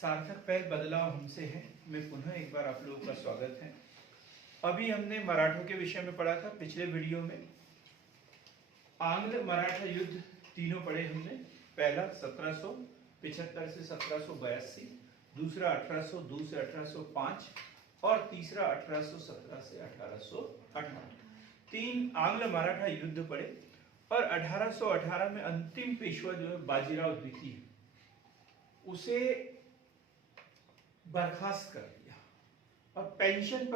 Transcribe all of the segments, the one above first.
सार्थक पहल बदलाव हमसे है में पुनः एक बार आप लोगों का स्वागत है। अभी हमने मराठों के विषय में पढ़ा था पिछले वीडियो में। आंग्ल मराठा युद्ध तीनों पढ़े हमने। पहला 1775 से 1782, दूसरा 1802 से 1805 और तीसरा 1817 से 1818। तीन आंग्ल मराठा युद्ध पढ़े और 1818 में अंतिम पेशवा जो है बाजीराव द्वितीय, उसे बर्खास्त कर दिया और पेंशन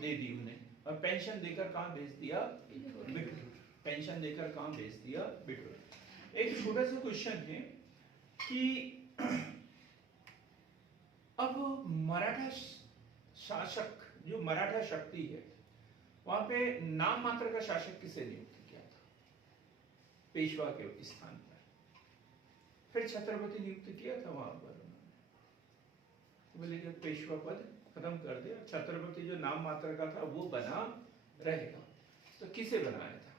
दे दी उन्हें। और पेंशन देकर कहां भेज दिया? बिठूर। पेंशन देकर कहां भेज दिया? बिठूर। एक छोटा सा क्वेश्चन है कि अब मराठा शासक जो मराठा शक्ति है, वहां पे नाम मात्र का शासक किसे नियुक्त किया था पेशवा के स्थान पर? फिर छत्रपति नियुक्त किया था वहां पर उन्होंने। बोले कि पेशवा पद खत्म कर दिया, छत्रपति जो नाम मात्र का था वो बना रहेगा। तो किसे बनाया था?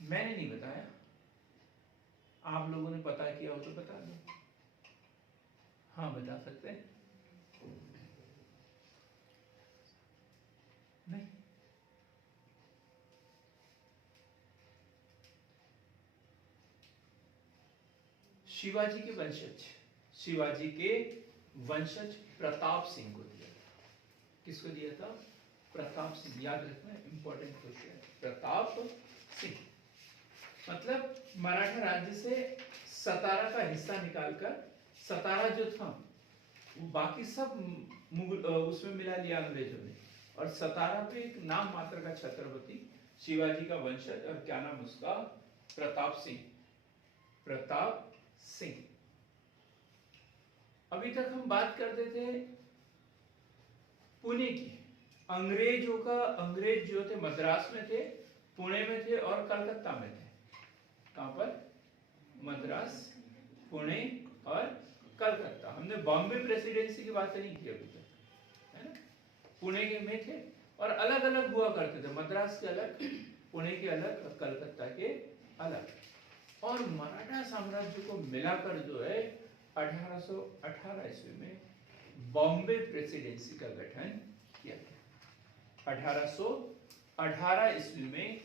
मैंने नहीं बताया, आप लोगों ने पता किया हो तो बता दो। हाँ बता सकते हैं? नहीं, शिवाजी के वंशज, शिवाजी के वंशज प्रताप सिंह को दिया था। किसको दिया था? प्रताप सिंह। याद रखना, इंपॉर्टेंट क्वेश्चन। प्रताप सिंह मतलब मराठा राज्य से सतारा का हिस्सा निकालकर, सतारा जो था वो बाकी सब मुगल उसमें मिला लिया अंग्रेजों ने, और सतारा पे एक नाम मात्र का छत्रपति शिवाजी का वंशज, और क्या नाम उसका? प्रताप सिंह। प्रताप सिंह। अभी तक हम बात करते थे पुणे की। अंग्रेज जो थे मद्रास में थे, पुणे में थे और कलकत्ता में थे। कहां पर? मद्रास, पुणे और कलकत्ता। हमने बॉम्बे प्रेसिडेंसी की बात नहीं की अभी तक, है ना? पुणे के में थे और अलग अलग हुआ करते थे, मद्रास के अलग, पुणे के अलग और कलकत्ता के अलग। और मराठा साम्राज्य को मिलाकर जो है 1818 ईस्वी में बॉम्बे प्रेसिडेंसी का गठन किया गया। 1818 ईस्वी में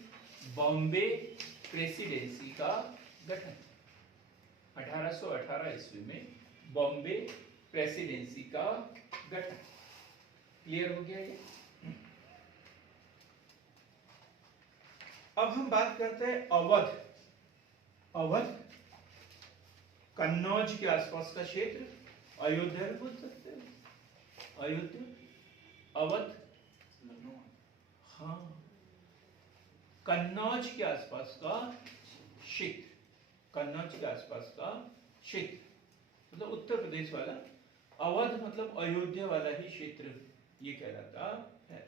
बॉम्बे प्रेसिडेंसी का गठन। 1818 ईस्वी में बॉम्बे प्रेसिडेंसी का गठन। क्लियर हो गया ये? अब हम बात करते हैं अवध। अवध कन्नौज के आसपास का क्षेत्र, अयोध्या भी बोल सकते हो। अयोध्या, अवध, हाँ, कन्नौज के आसपास का क्षेत्र, कन्नौज के आसपास का क्षेत्र मतलब उत्तर प्रदेश वाला। अवध मतलब अयोध्या वाला ही क्षेत्र ये कहलाता है।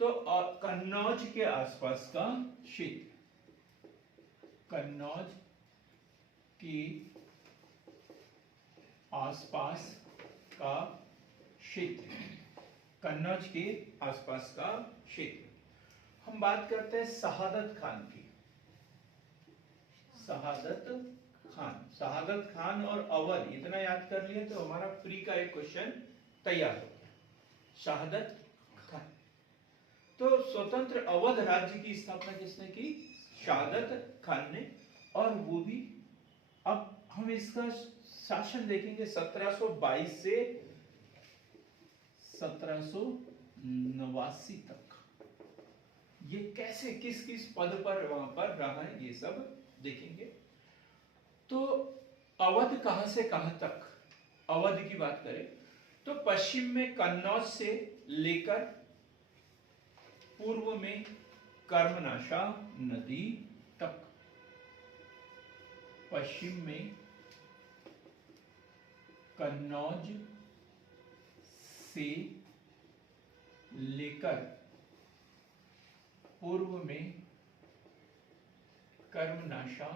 तो कन्नौज के आसपास का क्षेत्र, कन्नौज के आसपास का क्षेत्र, कन्नौज के आसपास का क्षेत्र। हम बात करते हैं शहादत खान की। शहादत खान, शहादत खान और अवध इतना याद कर लिया तो हमारा प्री का एक क्वेश्चन तैयार हो गया। शहादत खान। तो स्वतंत्र अवध राज्य की स्थापना किसने की? शहादत खान ने। और वो भी, अब हम इसका शासन देखेंगे 1722 से 1789 तक। ये कैसे किस किस पद पर वहां पर रहा है ये सब देखेंगे। तो अवध कहां से कहां तक? अवध की बात करें तो पश्चिम में कन्नौज से लेकर पूर्व में कर्मनाशा नदी तक। पश्चिम में कन्नौज से लेकर पूर्व में कर्मनाशा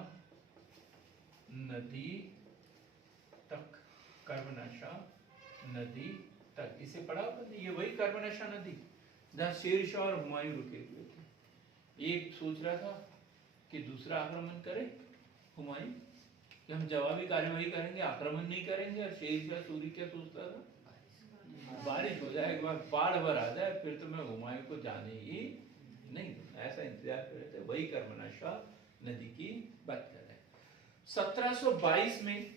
नदी तक। कर्मनाशा नदी तक, इसे पढ़ा आपने? ये वही कर्मनाशा नदी जहां शेरशाह और हुमायूं रुके हुए थे। एक सोच रहा था कि दूसरा आक्रमण करे हुमायूं, कि हम जवाबी कार्यवाही करेंगे, आक्रमण नहीं करेंगे। और शेरशाह सूरी क्या सोचता था, बारिश हो जाए, एक बार बाढ़ भर आ जाए, फिर तो मैं हुमायूं को जाने ही नहीं दूंगा, ऐसा इंतजार कर रहे थे। वही कर्मना शाह नदी की बात कर रहे हैं। 1722 में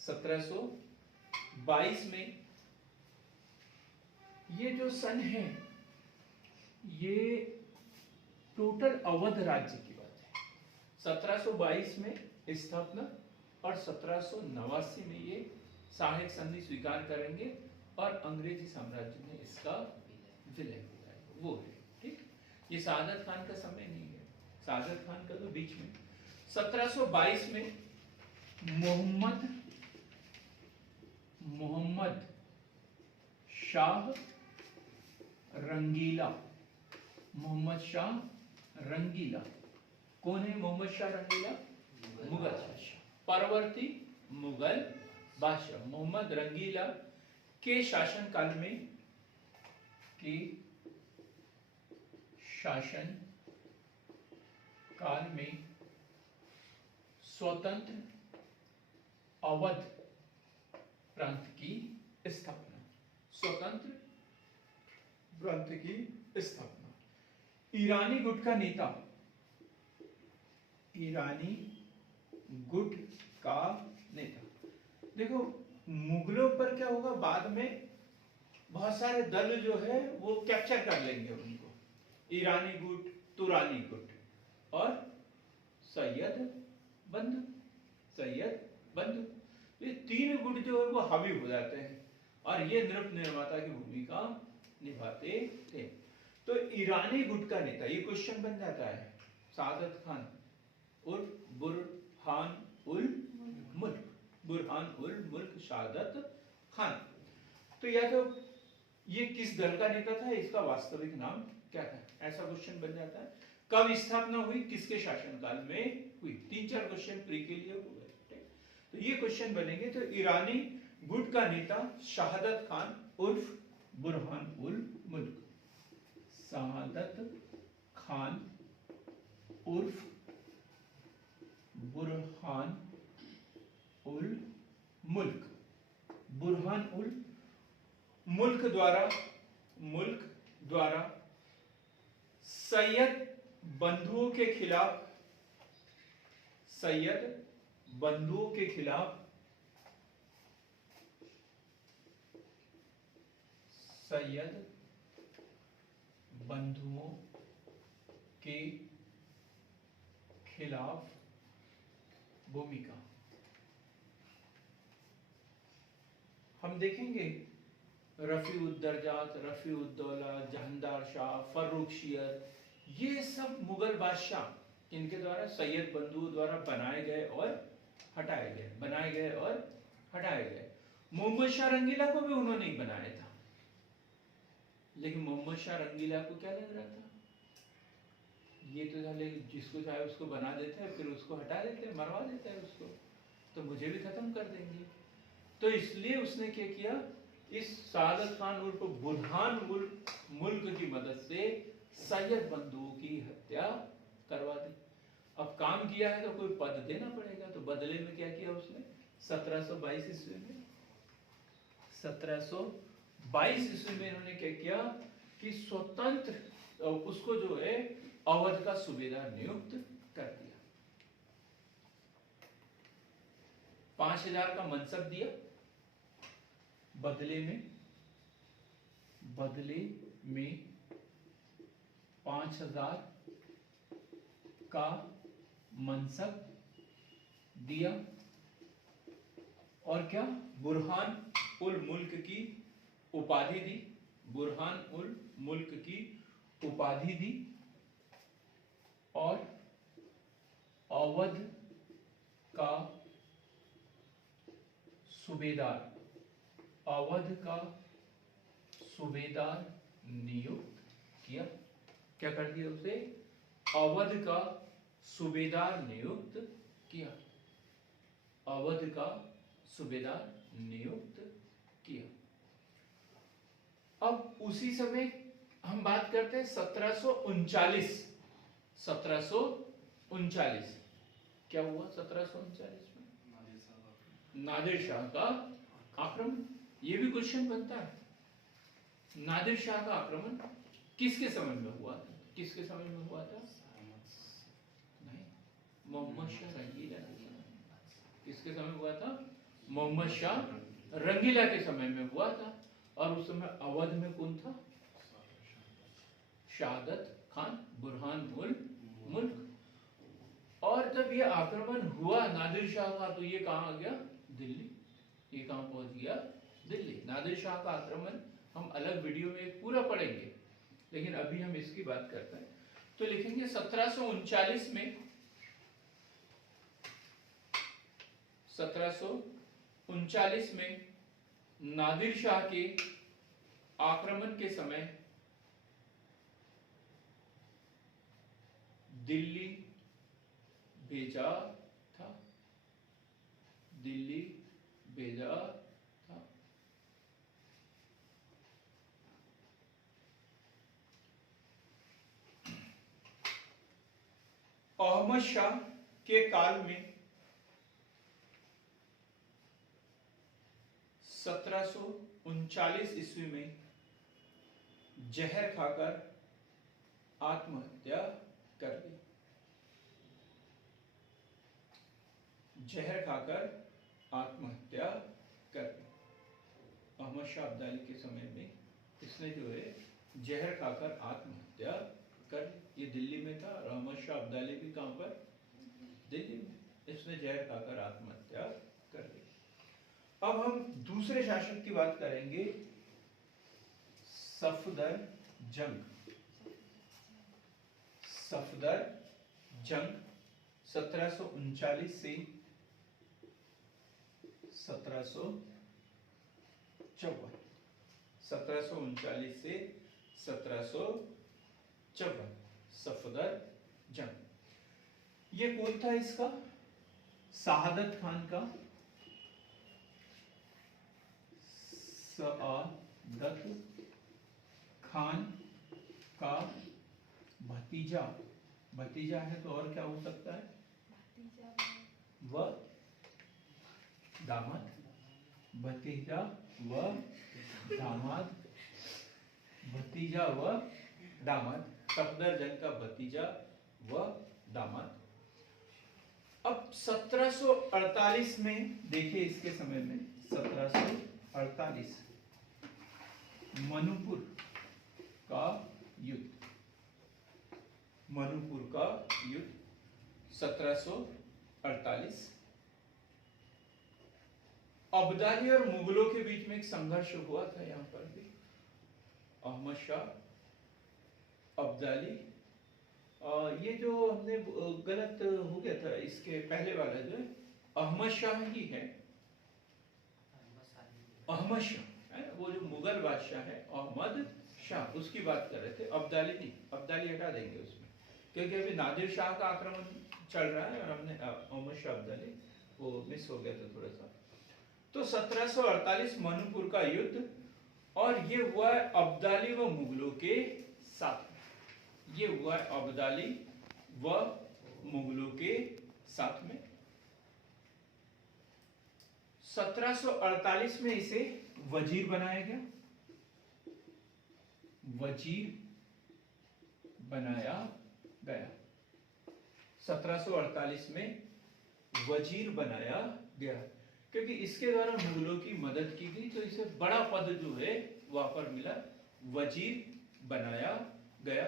1722 में ये जो सन है, ये टोटल अवध राज्य की बात है। 1722 में स्थापना और 1789 में ये सहायक संधि स्वीकार करेंगे और अंग्रेजी साम्राज्य में इसका विलय हो जाएगा, वो है। ठीक, ये सादत खान का समय नहीं है, सादत खान का तो बीच में। 1722 में मोहम्मद शाह रंगीला, मोहम्मद शाह रंगीला, कौन है मोहम्मद शाह रंगीला? मुगल बादशाह, परवर्ती मुगल बादशाह मोहम्मद रंगीला के शासनकाल में स्वतंत्र अवध प्रांत की स्थापना, स्वतंत्र प्रांत की स्थापना। ईरानी गुट का नेता, ईरानी गुट का नेता। देखो मुगलों पर क्या होगा, बाद में बहुत सारे दल जो है वो कैप्चर कर लेंगे उनको, ईरानी गुट, तुरानी गुट और सैयद बंधु, ये तीन गुट जो है वो हावी हो जाते हैं और ये नृप निर्माता की भूमिका निभाते थे। तो ईरानी गुट का नेता, ये क्वेश्चन बन जाता है, सादत खान उर्फ बुरहान उल मुल्क सादत खान। तो या तो ये किस दल का नेता था, इसका वास्तविक नाम क्या था, ऐसा क्वेश्चन बन जाता है। कब स्थापना हुई, किसके शासनकाल में हुई, 3-4 क्वेश्चन प्री के लिए हो गए। तो ये क्वेश्चन बनेंगे। तो ईरानी गुट का नेता शहादत खान उर्फ बुरहान उल मुल्क, शहादत खान उर्फ बुरहान उल मुल्क, बुरहान उल मुल्क द्वारा सैयद बंधुओं के खिलाफ भूमिका। हम देखेंगे रफीउद्दर्जात, रफीउद्दौला, जहांदार शाह, फर्रुखशियर, ये सब मुगल बादशाह इनके द्वारा सैयद बंधुओं द्वारा बनाए गए और हटाए गए। मोहम्मद शाह रंगीला को भी उन्होंने ही बनाया था, लेकिन मोहम्मद शाह रंगीला को क्या लग रहा था, ये तो साले जिसको चाहे उसको बना देते हैं, फिर उसको हटा देते हैं, मरवा देते हैं उसको, तो मुझे भी खत्म कर देंगे। तो इसलिए उसने क्या किया, इस सादत खान उर्फ बुरहान मुल्क की मदद से सैयद बंधुओं की हत्या करवा दी। अब काम किया है तो कोई पद देना पड़ेगा, तो बदले में क्या किया उसने, 1722 ईस्वी में इन्होंने क्या किया कि स्वतंत्र उसको जो है अवध का सूबेदार नियुक्त कर दिया, 5000 का मनसब दिया, बदले में 5000 का मनसब दिया और क्या, बुरहान उल मुल्क की उपाधि दी, और अवध का सूबेदार नियुक्त किया। क्या कर दिया उसे, अवध का सूबेदार नियुक्त किया। अब उसी समय हम बात करते हैं 1739 1739। क्या हुआ 1739 में? नादिर शाह का आक्रमण। ये भी क्वेश्चन बनता है, नादिर शाह का आक्रमण किसके समय में हुआ था? किसके समय में हुआ था? नहीं, मोहम्मद शाह रंगीला के समय में। किसके समय हुआ था? मोहम्मद शाह रंगीला के समय में हुआ था। और उस समय अवध में कौन था? शहादत खान बुरहानुल मुल्क। और जब ये आक्रमण हुआ नादिर शाह का, तो ये कहाँ आ गया? दिल्ली। ये कहाँ पहुंच गया? दिल्ली। नादिर शाह का आक्रमण हम अलग वीडियो में एक पूरा पढ़ेंगे, लेकिन अभी हम इसकी बात करते हैं। तो लिखेंगे 1739 में, 1739 में नादिर शाह के आक्रमण के समय दिल्ली भेजा था। दिल्ली भेजा था। अहमद शाह के काल में 1739 ईस्वी में जहर खाकर आत्महत्या कर ली। जहर खाकर आत्महत्या कर ली। अहमद शाह अब्दाली के समय में इसने जो है जहर खाकर आत्महत्या कर ली। ये दिल्ली में था और अहमद शाह अब्दाली भी कहां पर? दिल्ली में। इसने जहर खाकर आत्महत्या कर ली। अब हम दूसरे शासक की बात करेंगे, सफदर जंग। सफदर जंग 1739 से 1754। 1739 से 1754 सफदर जंग। ये कौन था इसका? शहादत खान का, सआदत खान का भतीजा। भतीजा है तो और क्या हो सकता है? व दामाद। भतीजा व दामाद। भतीजा व दामाद। सफदर जंग का भतीजा व दामाद। अब 1748 में देखिए, इसके समय में 1748 मणिपुर का युद्ध। मणिपुर का युद्ध 1748। अब्दाली और मुगलों के बीच में एक संघर्ष हुआ था। यहां पर भी अहमद शाह अब्दाली, ये जो हमने गलत हो गया था, इसके पहले वाला जो है अहमद शाह ही है। अहमद शाह है, वो जो मुगल बादशाह है अहमद शाह, उसकी बात कर रहे थे, अब्दाली नहीं। अब्दाली हटा देंगे उसमें, क्योंकि अभी नादिर शाह का आक्रमण चल रहा है और हमने अहमद शाह अब्दाली वो मिस हो गया था थोड़ा सा। तो 1748 मणिपुर का युद्ध, और ये हुआ है अब्दाली व मुगलों के साथ। ये हुआ है अब्दाली व मुगलों के साथ में। 1748 में इसे वजीर बनाया गया। वजीर बनाया गया। 1748 में वजीर बनाया गया, क्योंकि इसके द्वारा मुगलों की मदद की गई, तो इसे बड़ा पद जो है वहां पर मिला, वजीर बनाया गया।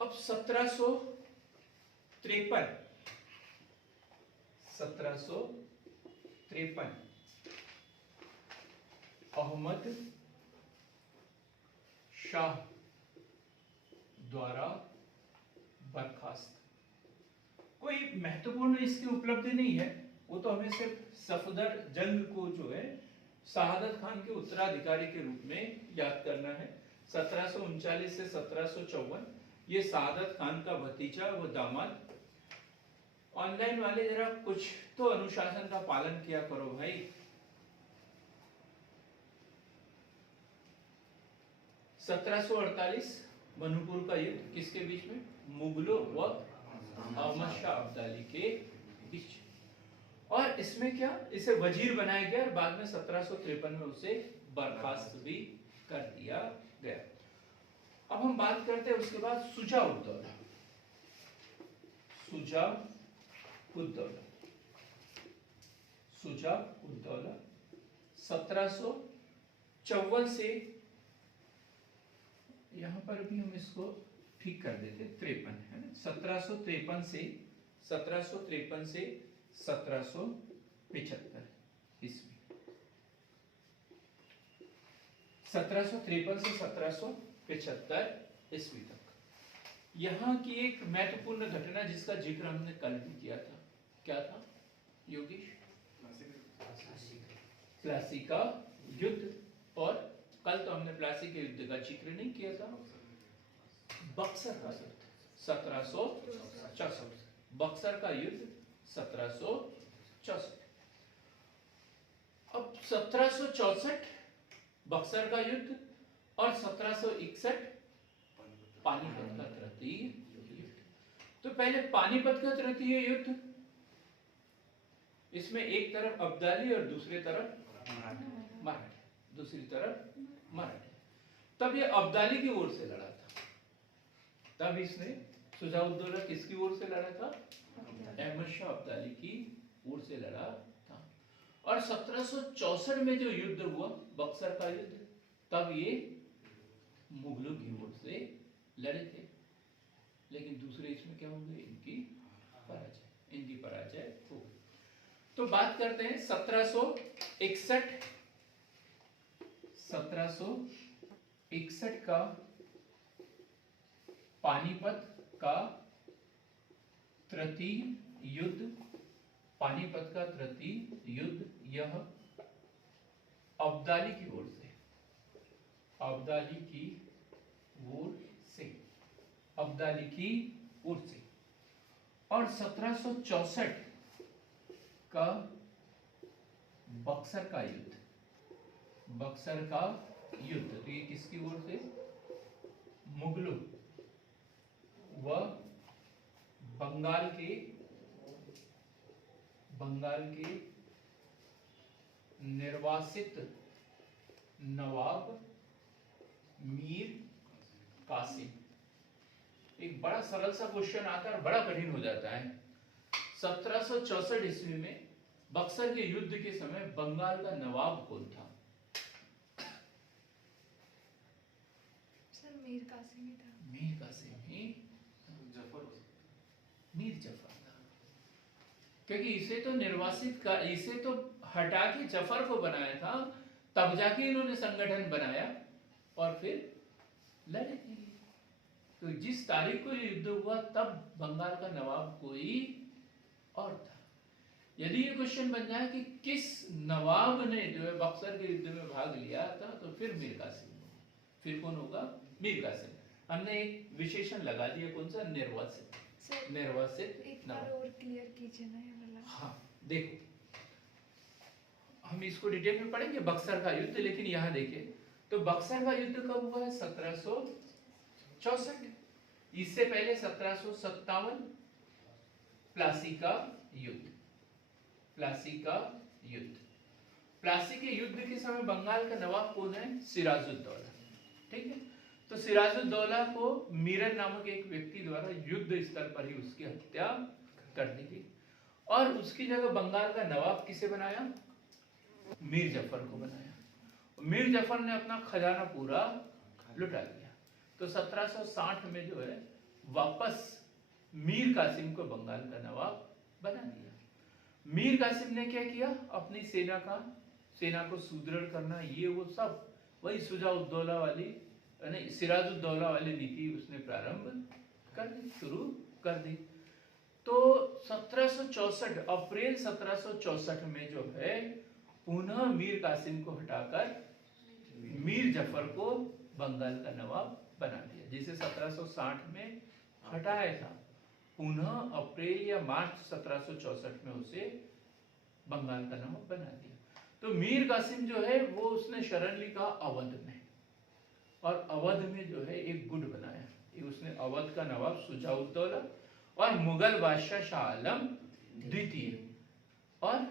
अब 1753 अहमद शाह द्वारा बर्खास्त। कोई महत्वपूर्ण इसकी उपलब्धि नहीं है, वो तो हमें सिर्फ सफदर जंग को जो है शहादत खान के उत्तराधिकारी के रूप में याद करना है। 1739 से 1754 ये शहादत खान का भतीजा व दामाद। ऑनलाइन वाले जरा कुछ तो अनुशासन का पालन किया करो भाई। 1748 मणिपुर का युद्ध किसके बीच में? मुगलों व अहमद शाह अब्दाली के बीच। और इसमें क्या, इसे वजीर बनाया गया और बाद में 1753 में उसे बर्खास्त भी कर दिया गया। अब हम बात करते हैं उसके बाद शुजा-उद-दौला। शुजा-उद-दौला 1754 से, यहां पर भी हम इसको ठीक कर देते, 53 है ना, 1753 से 1775 ईस्वी, 1753 से 1775 ईस्वी तक। यहाँ की एक महत्वपूर्ण घटना जिसका जिक्र हमने कल भी किया था, क्या था योगेश? प्लासी का युद्ध। और कल तो हमने प्लासी के युद्ध का जिक्र नहीं किया था। बक्सर का युद्ध 1764, बक्सर का युद्ध 1764। अब 1764 बक्सर का युद्ध और 1761 पानीपत का तृतीय युद्ध। तो पहले पानीपत का तृतीय युद्ध, इसमें एक तरफ अब्दाली और दूसरी तरफ मराठे, दूसरी तरफ मराठे। तब ये अब्दाली की ओर से लड़ा था। तब इसने शुजा-उद-दौला किसकी ओर से लड़ा था? अहमद शाह अब्दाली की ओर से लड़ा था। और 1764 में जो युद्ध हुआ, बक्सर का युद्ध, तब ये मुगलों की ओर से लड़े थे। लेकिन दूसरे इसमें क्या हो गए? इनकी पराजय हो गई। तो बात करते हैं 1761 का पानीपत का तृतीय युद्ध। पानीपत का तृतीय युद्ध यह अब्दाली की ओर से, अब्दाली की ओर से। और 1764 का बक्सर का युद्ध, तो ये किसकी ओर से? मुगलों व बंगाल के निर्वासित नवाब मीर कासिम। एक बड़ा सरल सा क्वेश्चन आता है, बड़ा कठिन हो जाता है। 1764 ईस्वी में बक्सर के युद्ध के समय बंगाल का नवाब कौन था? सर मीर कासिम ही था। मीर कासिम ही, मीर जफर था। क्योंकि इसे तो हटा के जफर को बनाया था, तब जाके इन्होंने संगठन बनाया और फिर लड़े थे। तो जिस तारीख को युद्ध हुआ तब बंगाल का नवाब कोई और था। यदि ये क्वेश्चन बन जाए कि किस नवाब ने जो है बक्सर के युद्ध में भाग लिया था, तो फिर मीर कासिम होगा। फिर कौन होगा? मीर कासिम। हमने एक विशेषण लगा दिया, कौन सा? निर्वासित। एक बार और क्लियर कीजिए ना ये वाला। हाँ देखो, हम इसको डिटेल में पढ़ेंगे बक्सर का युद्ध, लेकिन यहाँ देखिए तो बक्सर का युद्ध कब हुआ है? 1764। इससे पहले 1757 प्लासी का युद्ध। प्लासी के युद्ध के समय बंगाल का नवाब कौन है? सिराजुद्दौला। ठीक है, तो सिराजुद्दौला को मीरन नामक एक व्यक्ति द्वारा युद्ध स्तर पर ही उसकी हत्या कर दी गई और उसकी जगह बंगाल का नवाब किसे बनाया? मीर जफर को बनाया। मीर जफर ने अपना खजाना पूरा लुटा लिया। तो 1760 में जो है वापस मीर कासिम को बंगाल का नवाब बना दिया। मीर कासिम ने क्या किया? अपनी सेना को सुदृढ़ करना, ये वो सब वही शुजा-उद-दौला वाली, सिराजुद्दौला वाली नीति उसने प्रारंभ शुरू कर दी। तो 1764 अप्रैल 1764 में जो है पुनः मीर कासिम को हटाकर मीर जफर को बंगाल का नवाब बना दिया। जिसे 1760 में हटाया था, पुनः अप्रैल या मार्च 1764 में उसे बंगाल का नवाब बना दिया। तो मीर कासिम जो है वो उसने शरण ली कहा अवध में, और अवध में जो है एक गुट बनाया। कि उसने अवध का नवाब शुजाउद्दौला और मुगल बादशाह शाह आलम द्वितीय और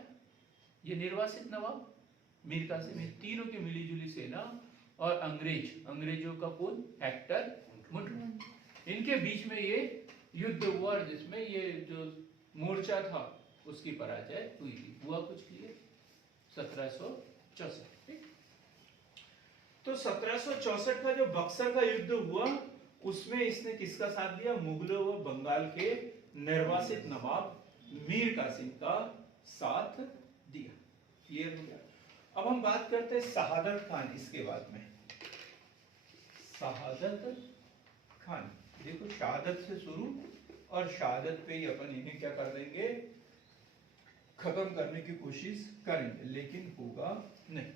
ये निर्वासित नवाब मीर कासिम, तीनों की मिलीजुली सेना और अंग्रेजों का कुल हेक्टर मुंडू, इनके बीच में ये युद्ध हुआ जिसमें ये जो मोर्चा था उसकी पराजय हुई थी। हुआ कुछ क्लियर? 1764। तो 1764 का जो बक्सर का युद्ध हुआ उसमें इसने किसका साथ दिया? मुगलों व बंगाल के निर्वासित नवाब मीर कासिम का साथ दिया। क्लियर हो गया? अब हम बात करते हैं शहादत खान। इसके बाद में शहादत खान, देखो शहादत से शुरू और शहादत पे ही अपन इन्हें क्या कर देंगे, खत्म करने की कोशिश करेंगे, लेकिन होगा नहीं।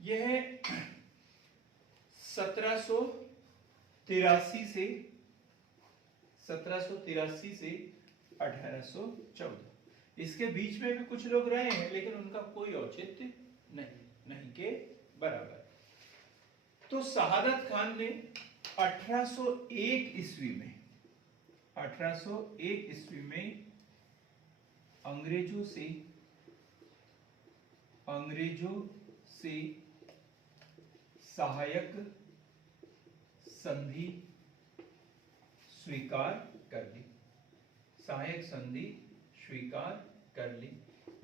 यह 1783 से 1814, इसके बीच में भी कुछ लोग रहे हैं लेकिन उनका कोई औचित्य नहीं के बराबर। तो शहादत खान ने 1801 ईस्वी में अंग्रेजों से सहायक संधि स्वीकार कर ली।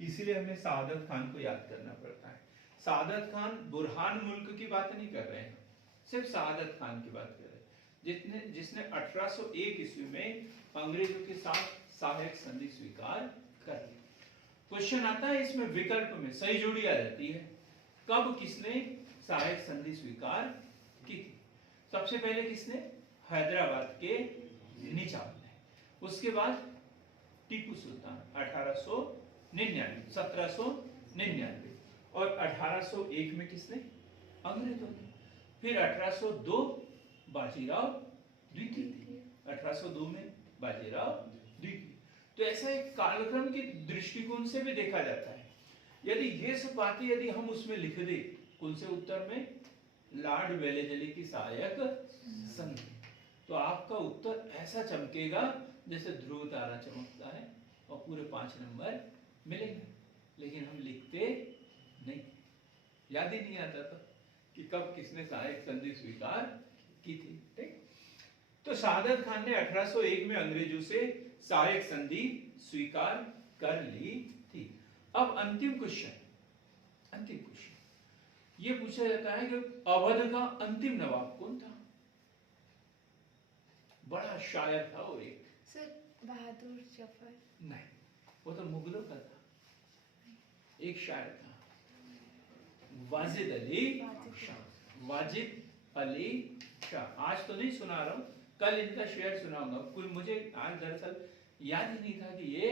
इसीलिए हमें शहादत खान को याद करना पड़ता है। शहादत खान बुरहान मुल्क की बात नहीं कर रहे हैं, सिर्फ शहादत खान की बात कर रहे हैं जिसने 1801 ईस्वी में अंग्रेजों के साथ सहायक संधि स्वीकार कर ली। क्वेश्चन आता है इसमें विकल्प में सही जोड़ी आ जाती है, कब किसने सहायक संधि स्वीकार की थी? सबसे पहले किसने? हैदराबाद के निजाम ने। उसके बाद टीपू सुल्तान 1799 और 1801 में किसने? अंग्रेजों ने। फिर 1802 बाजीराव द्वितीय, 1802 में बाजीराव द्वितीय। तो ऐसा एक कालक्रम के दृष्टिकोण से भी देखा जाता है। यदि ये सब बातें यदि हम उसमें लिख दे, कौन से उत्तर में? लॉर्ड वेलेस्ली की सहायक संधि, तो आपका उत्तर ऐसा चमकेगा जैसे ध्रुव तारा चमकता है और पूरे 5 नंबर मिलेंगे। लेकिन हम लिखते नहीं, याद ही नहीं आता था कि कब किसने सहायक संधि स्वीकार की थी। ठीक, तो शहादत खान ने 1801 में अंग्रेजों से सहायक संधि स्वीकार कर ली थी। अब अंतिम क्वेश्चन ये पूछा जाता है कि अवध का अंतिम नवाब कौन था? बड़ा शायर था वो एक। सर बहादुर जफर? नहीं, वो तो मुगलों का था। एक शायर था वाजिद अली शाह। आज तो नहीं सुना रहा हूँ, कल इनका शेर सुनाऊंगा। कोई मुझे आज दरअसल याद ही नहीं था कि ये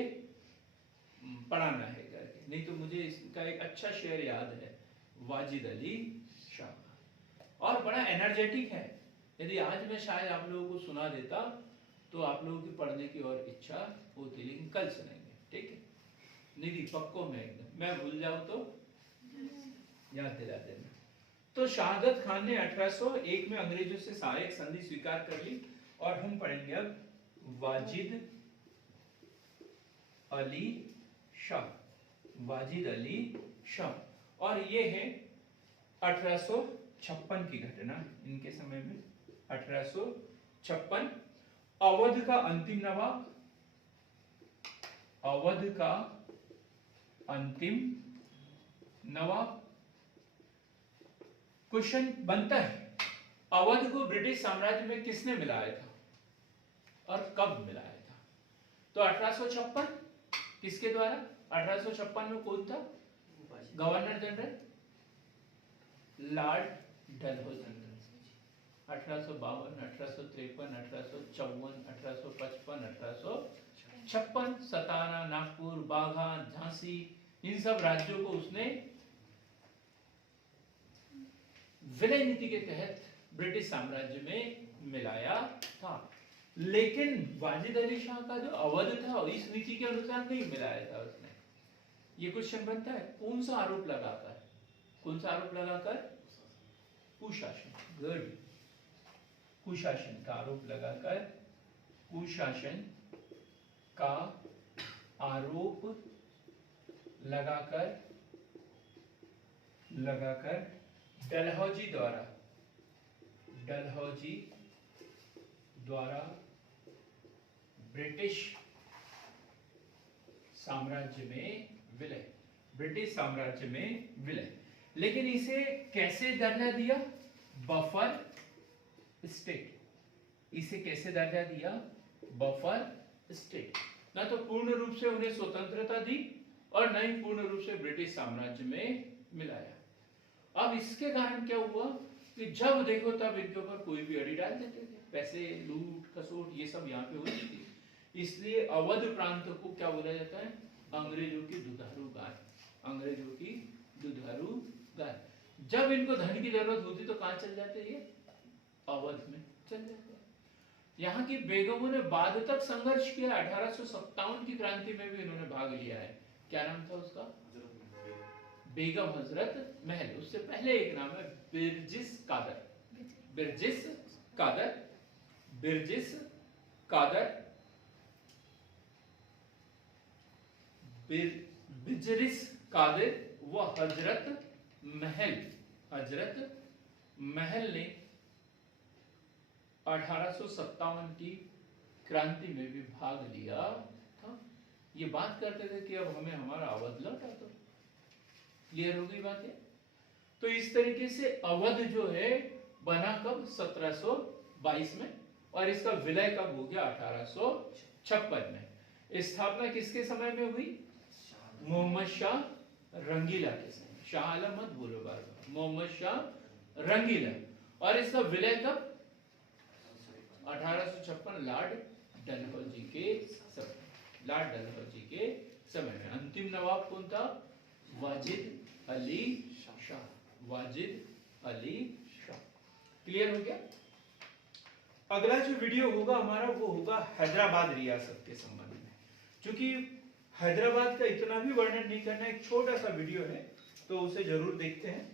पढ़ाना है करके, नहीं तो मुझे इसका एक अच्छा शेर याद है, वाजिद अली शाह। और बड़ा एनर्जेटिक है। यदि आज मैं शायद आप लोगों को सुना देता तो आप लोगों की पढ़ने की और इच्छा होती, लेकिन कल सुनेंगे। ठीक है? निधि पक्को में एकदम, मैं भूल जाऊं तो याद दिला देना। तो शहादत खान ने 1801 में अंग्रेजों से सहायक संधि स्वीकार कर ली। और हम पढ़ेंगे अब वाजिद अली शाह। और ये है 1856 की घटना, इनके समय में 1856। अवध का अंतिम नवाब। क्वेश्चन बनता है, अवध को ब्रिटिश साम्राज्य में किसने मिलाया था और कब मिलाया था? तो 1856 किसके द्वारा? 1856 में कौन था गवर्नर जनरल? लॉर्ड डलहौजी। 1852, 1853, 1854, 1855, 1856, सतारा, नागपुर, बाघा, झांसी, इन सब राज्यों को उसने विलय नीति के तहत ब्रिटिश साम्राज्य में मिलाया था। लेकिन वाजिद अली शाह का जो अवध था इस नीति के अनुसार नहीं मिलाया था उसने। ये क्वेश्चन बनता है, कौन सा आरोप लगाकर? कुशासन। गुड। कुशासन का आरोप लगाकर, कुशासन का आरोप लगाकर डलहौजी द्वारा ब्रिटिश साम्राज्य में विलय। लेकिन इसे कैसे दर्जा दिया? Buffer state. इसे कैसे दर्जा दिया? Buffer state. ना तो पूर्ण रूप से उन्हें स्वतंत्रता दी और न ही पूर्ण रूप से ब्रिटिश साम्राज्य में मिलाया। अब इसके कारण क्या हुआ कि जब देखो तब इनके ऊपर कोई भी अड़ी डाल देते थे, पैसे लूट खसोट ये सब यहाँ पे होती थी। इसलिए अवध प्रांत को क्या बोला जाता है? अंग्रेजों की दुधारू गाय। अंग्रेजों की दुधारू गाय। जब इनको धन की जरूरत होती तो कहाँ चल जाते? ये अवध में चल जाते। यहाँ की बेगमों ने बाद तक संघर्ष किया। 1857 की क्रांति में भी इन्होंने भाग लिया है। क्या नाम था उसका? बेगम हजरत महल। उससे पहले एक नाम है बिरजिस कादर। बिरजिस कादर बिजरिस कादिर व हजरत महल ने 1857 की क्रांति में भी भाग लिया था। ये बात करते थे कि अब हमें हमारा अवध लौटा दो। क्लियर हो गई बात है? तो इस तरीके से अवध जो है बना कब? 1722 में, और इसका विलय कब हो गया? 1856 में। स्थापना किसके समय में हुई? मोहम्मद शाह रंगीला के समय। शाह आलम मत बोलो बार बार, मोहम्मद शाह रंगीला। और इसका विलय कब? 1856 लॉर्ड डलहौजी के समय में। अंतिम नवाब कौन था? वाजिद अली शाह। क्लियर हो गया? अगला जो वीडियो होगा हमारा वो होगा हैदराबाद रियासत के संबंध में। क्योंकि हैदराबाद का इतना भी वर्णन नहीं करना, एक छोटा सा वीडियो है, तो उसे जरूर देखते हैं।